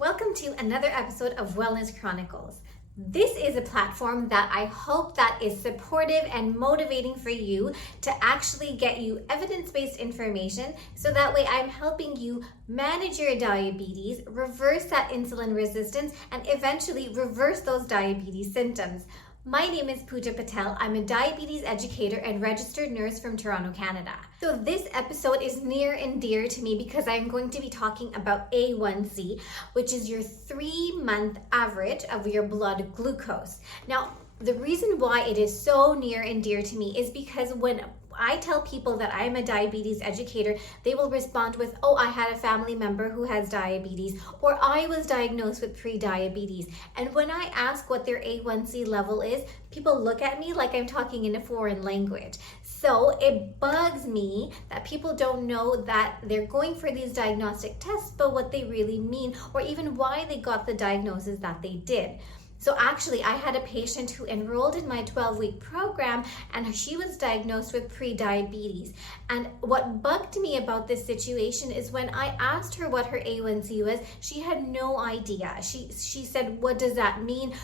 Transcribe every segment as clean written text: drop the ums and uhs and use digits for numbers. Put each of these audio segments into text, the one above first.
Welcome to another episode of Wellness Chronicles. This is a platform that I hope that is supportive and motivating for you to actually get you evidence-based information so that way I'm helping you manage your diabetes, reverse that insulin resistance, and eventually reverse those diabetes symptoms. My name is Pooja Patel. I'm a diabetes educator and registered nurse from Toronto, Canada. So this episode is near and dear to me because I'm going to be talking about A1C, which is your 3-month average of your blood glucose. Now, the reason why it is so near and dear to me is because when I tell people that I'm a diabetes educator, they will respond with, oh, I had a family member who has diabetes, or I was diagnosed with pre-diabetes. And when I ask what their A1C level is, people look at me like I'm talking in a foreign language. So it bugs me that people don't know that they're going for these diagnostic tests, but what they really mean, or even why they got the diagnosis that they did. So actually, I had a patient who enrolled in my 12-week program and she was diagnosed with pre-diabetes. And what bugged me about this situation is when I asked her what her A1C was, she had no idea. She said, what does that mean?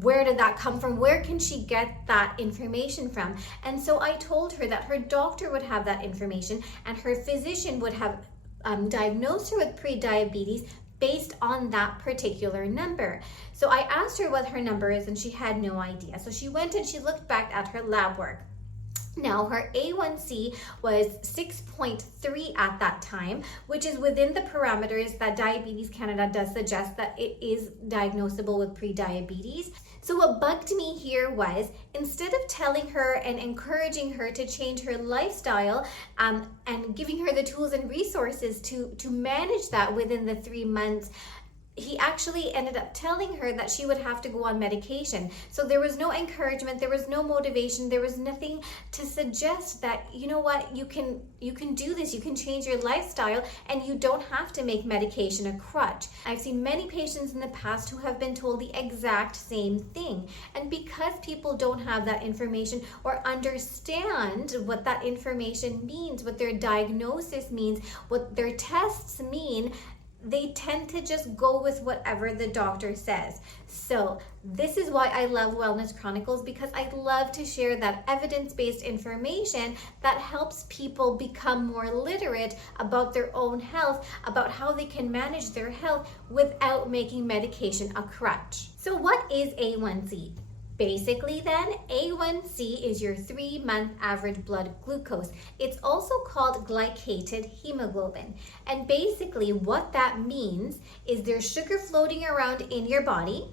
Where did that come from? Where can she get that information from? And so I told her that her doctor would have that information and her physician would have diagnosed her with pre-diabetes based on that particular number. So I asked her what her number is and she had no idea. So she went and she looked back at her lab work. Now her A1C was 6.3 at that time, which is within the parameters that Diabetes Canada does suggest that it is diagnosable with pre-diabetes. So what bugged me here was, instead of telling her and encouraging her to change her lifestyle and giving her the tools and resources to manage that within the 3 months, he actually ended up telling her that she would have to go on medication. So there was no encouragement, there was no motivation, there was nothing to suggest that, you know what, you can do this, you can change your lifestyle and you don't have to make medication a crutch. I've seen many patients in the past who have been told the exact same thing. And because people don't have that information or understand what that information means, what their diagnosis means, what their tests mean, they tend to just go with whatever the doctor says. So this is why I love Wellness Chronicles, because I love to share that evidence-based information that helps people become more literate about their own health, about how they can manage their health without making medication a crutch. So what is A1C? Basically then, A1C is your 3-month average blood glucose. It's also called glycated hemoglobin. And basically what that means is there's sugar floating around in your body.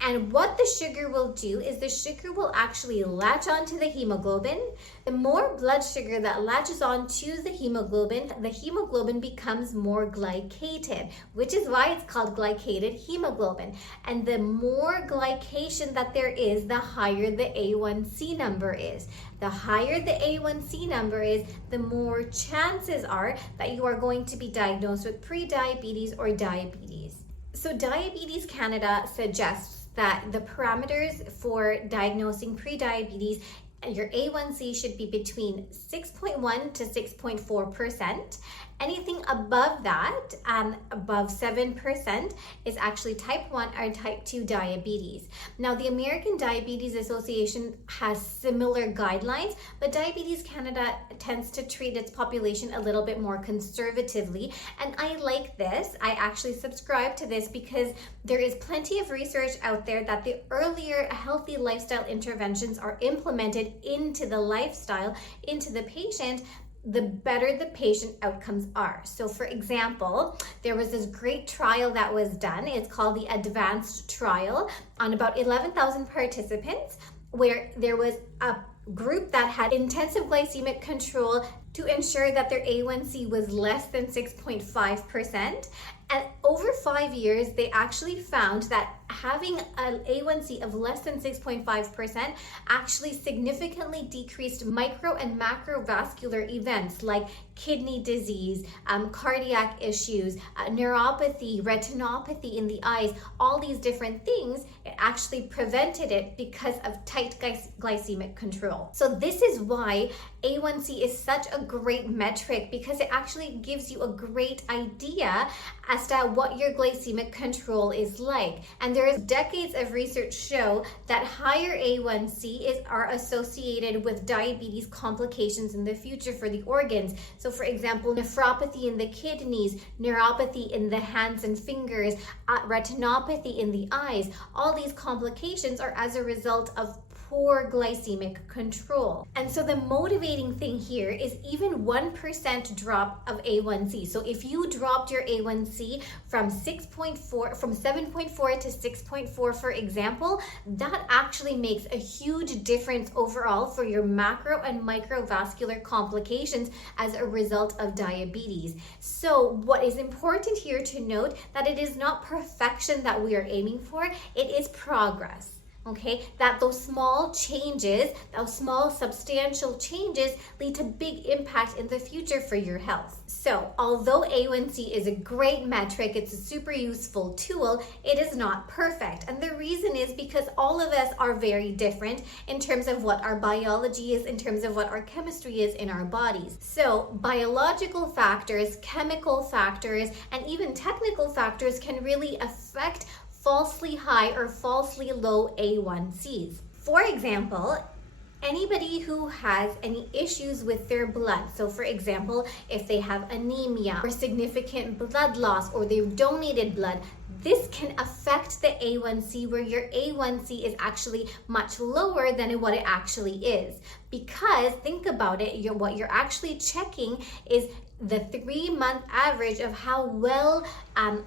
And what the sugar will do is the sugar will actually latch onto the hemoglobin. The more blood sugar that latches onto the hemoglobin becomes more glycated, which is why it's called glycated hemoglobin. And the more glycation that there is, the higher the A1C number is. The higher the A1C number is, the more chances are that you are going to be diagnosed with pre-diabetes or diabetes. So Diabetes Canada suggests that the parameters for diagnosing pre-diabetes, your A1C should be between 6.1 to 6.4%. Anything above that, above 7%, is actually type 1 or type 2 diabetes. Now, the American Diabetes Association has similar guidelines, but Diabetes Canada tends to treat its population a little bit more conservatively. And I like this. I actually subscribe to this because there is plenty of research out there that the earlier healthy lifestyle interventions are implemented into the lifestyle, into the patient, the better the patient outcomes are. So for example, there was this great trial that was done. It's called the Advanced Trial on about 11,000 participants, where there was a group that had intensive glycemic control to ensure that their A1C was less than 6.5%. And over 5 years, they actually found that having an A1C of less than 6.5% actually significantly decreased micro and macrovascular events like kidney disease, cardiac issues, neuropathy, retinopathy in the eyes, all these different things. It actually prevented it because of tight glycemic control. So this is why A1C is such a great metric, because it actually gives you a great idea as as to what your glycemic control is like. And there is decades of research show that higher A1C are associated with diabetes complications in the future for the organs. So for example, nephropathy in the kidneys, neuropathy in the hands and fingers, retinopathy in the eyes. All these complications are as a result of poor glycemic control. And so the motivating thing here is even 1% drop of A1C. So if you dropped your A1C from 7.4 to 6.4, for example, that actually makes a huge difference overall for your macro and microvascular complications as a result of diabetes. So what is important here to note that it is not perfection that we are aiming for, it is progress. Okay, that those small changes, those small substantial changes lead to big impact in the future for your health. So although A1C is a great metric, it's a super useful tool, it is not perfect. And the reason is because all of us are very different in terms of what our biology is, in terms of what our chemistry is in our bodies. So biological factors, chemical factors, and even technical factors can really affect falsely high or falsely low A1Cs. For example, anybody who has any issues with their blood, so for example, if they have anemia or significant blood loss or they've donated blood, this can affect the A1C where your A1C is actually much lower than what it actually is. Because think about it, what you're actually checking is the 3-month average of how well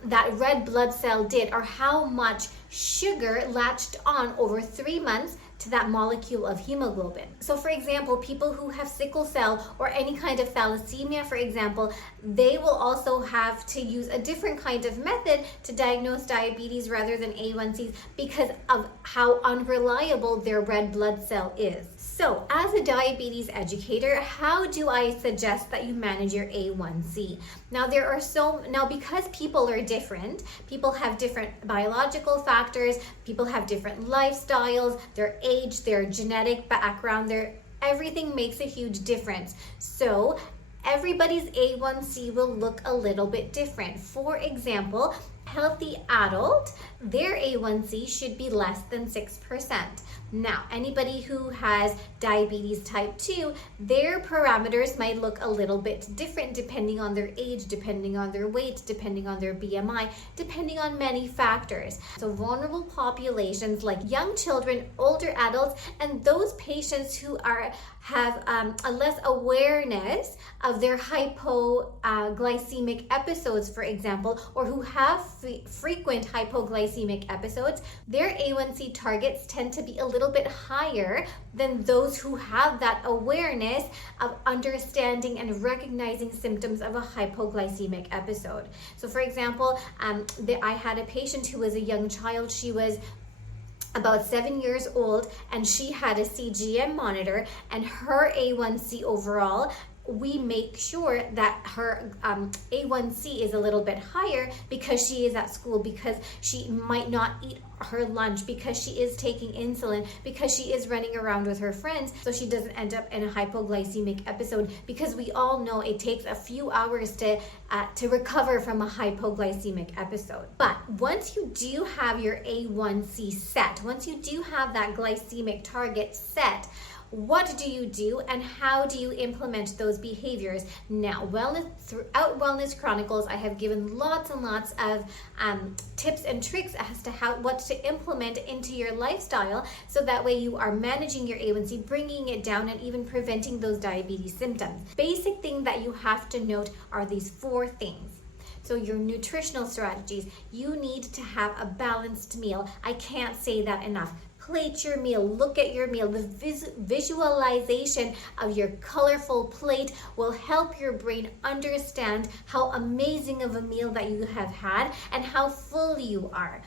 that red blood cell did, or how much sugar latched on over 3 months to that molecule of hemoglobin. So for example, people who have sickle cell or any kind of thalassemia, for example, they will also have to use a different kind of method to diagnose diabetes rather than A1Cs because of how unreliable their red blood cell is. So as a diabetes educator, how do I suggest that you manage your A1C? Now because people are different, people have different biological factors, people have different lifestyles, their age, their genetic background, everything makes a huge difference. So everybody's A1C will look a little bit different. For example, healthy adult, their A1C should be less than 6%. Now, anybody who has diabetes type 2, their parameters might look a little bit different depending on their age, depending on their weight, depending on their BMI, depending on many factors. So vulnerable populations like young children, older adults, and those patients who have a less awareness of their hypoglycemic episodes, for example, or who have frequent hypoglycemic episodes, their A1C targets tend to be a little bit higher than those who have that awareness of understanding and recognizing symptoms of a hypoglycemic episode. So for example, I had a patient who was a young child. She was about 7 years old and she had a CGM monitor, and her A1C overall, we make sure that her A1C is a little bit higher because she is at school, because she might not eat her lunch, because she is taking insulin, because she is running around with her friends, so she doesn't end up in a hypoglycemic episode, because we all know it takes a few hours to recover from a hypoglycemic episode. But once you do have your A1C set, once you do have that glycemic target set, what do you do and how do you implement those behaviors? Now, throughout Wellness Chronicles, I have given lots and lots of tips and tricks as to what to implement into your lifestyle, so that way you are managing your A1C, bringing it down, and even preventing those diabetes symptoms. Basic thing that you have to note are these 4 things. So your nutritional strategies, you need to have a balanced meal. I can't say that enough. Plate your meal, look at your meal. The visualization of your colorful plate will help your brain understand how amazing of a meal that you have had and how full you are.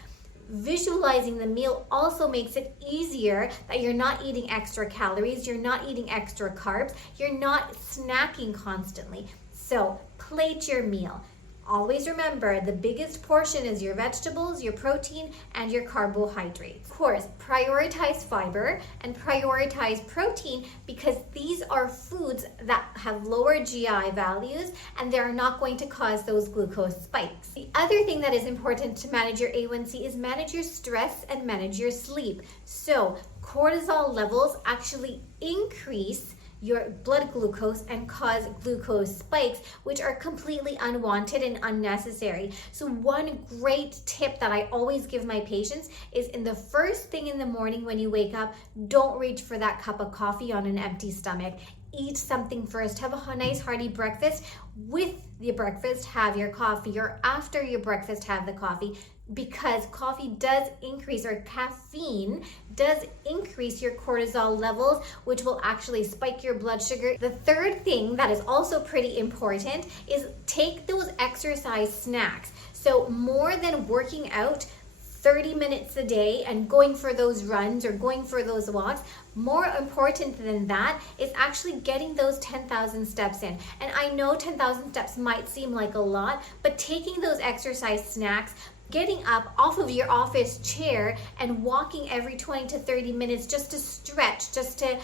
Visualizing the meal also makes it easier that you're not eating extra calories, you're not eating extra carbs, you're not snacking constantly. So plate your meal. Always remember, the biggest portion is your vegetables, your protein, and your carbohydrates. Of course, prioritize fiber and prioritize protein because these are foods that have lower GI values and they're not going to cause those glucose spikes. The other thing that is important to manage your A1C is manage your stress and manage your sleep. So, cortisol levels actually increase your blood glucose and cause glucose spikes, which are completely unwanted and unnecessary. So one great tip that I always give my patients is in the first thing in the morning when you wake up, don't reach for that cup of coffee on an empty stomach. Eat something first. Have a nice hearty breakfast. With your breakfast, have your coffee, or after your breakfast, have the coffee, because coffee does increase, or caffeine does increase your cortisol levels, which will actually spike your blood sugar. The third thing that is also pretty important is take those exercise snacks. So more than working out 30 minutes a day and going for those runs or going for those walks, more important than that is actually getting those 10,000 steps in. And I know 10,000 steps might seem like a lot, but taking those exercise snacks, getting up off of your office chair and walking every 20 to 30 minutes just to stretch, just to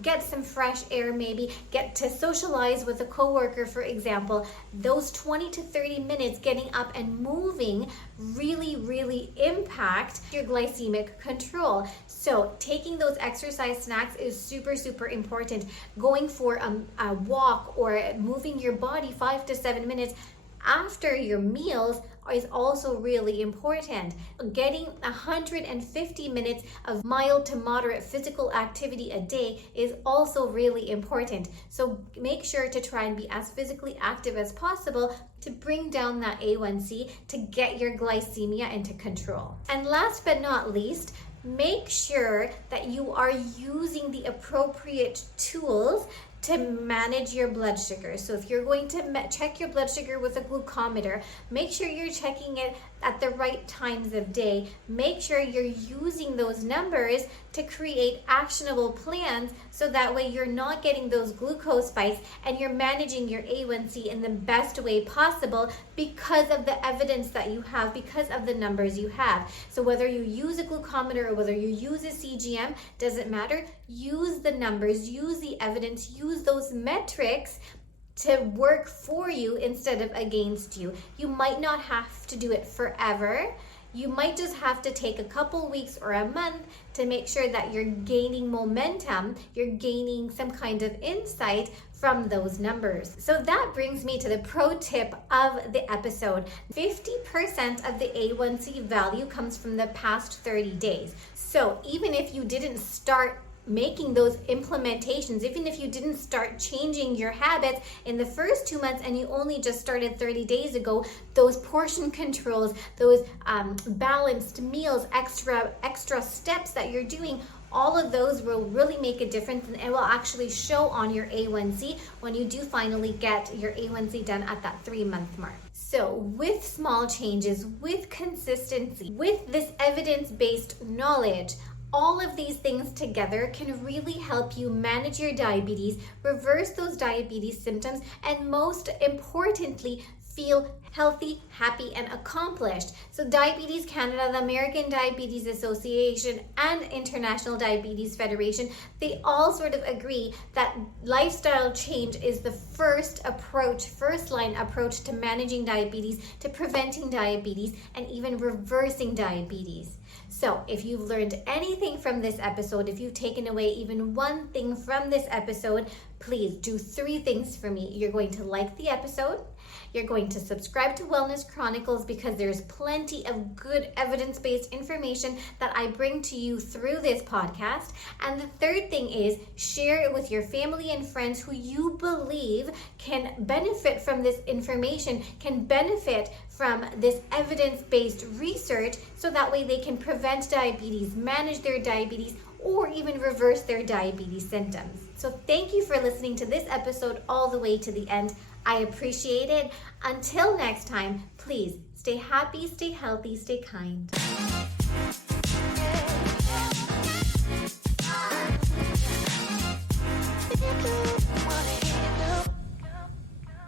get some fresh air, maybe get to socialize with a coworker, for example. Those 20 to 30 minutes getting up and moving really impact your glycemic control. So taking those exercise snacks is super important. Going for a walk or moving your body 5 to 7 minutes after your meals is also really important. Getting 150 minutes of mild to moderate physical activity a day is also really important. So make sure to try and be as physically active as possible to bring down that A1C, to get your glycemia into control. And last but not least, make sure that you are using the appropriate tools to manage your blood sugar. So if you're going to check your blood sugar with a glucometer, make sure you're checking it at the right times of day. Make sure you're using those numbers to create actionable plans so that way you're not getting those glucose spikes and you're managing your A1C in the best way possible because of the evidence that you have, because of the numbers you have. So whether you use a glucometer or whether you use a CGM, doesn't matter. Use the numbers, use the evidence, use those metrics to work for you instead of against you. You might not have to do it forever. You might just have to take a couple weeks or a month to make sure that you're gaining momentum, you're gaining some kind of insight from those numbers. So that brings me to the pro tip of the episode. 50% of the A1C value comes from the past 30 days. So even if you didn't start making those implementations, even if you didn't start changing your habits in the first 2 months and you only just started 30 days ago, those portion controls, those balanced meals, extra steps that you're doing, all of those will really make a difference, and it will actually show on your A1C when you do finally get your A1C done at that 3-month mark. So with small changes, with consistency, with this evidence-based knowledge, all of these things together can really help you manage your diabetes, reverse those diabetes symptoms, and most importantly, feel healthy, happy, and accomplished. So Diabetes Canada, the American Diabetes Association, and International Diabetes Federation, they all sort of agree that lifestyle change is the first line approach to managing diabetes, to preventing diabetes, and even reversing diabetes. So if you've learned anything from this episode, if you've taken away even one thing from this episode, please do 3 things for me. You're going to like the episode. You're going to subscribe to Wellness Chronicles because there's plenty of good evidence-based information that I bring to you through this podcast. And the third thing is share it with your family and friends who you believe can benefit from this information, can benefit from this evidence-based research, so that way they can prevent diabetes, manage their diabetes, or even reverse their diabetes symptoms. So thank you for listening to this episode all the way to the end. I appreciate it. Until next time, please stay happy, stay healthy, stay kind.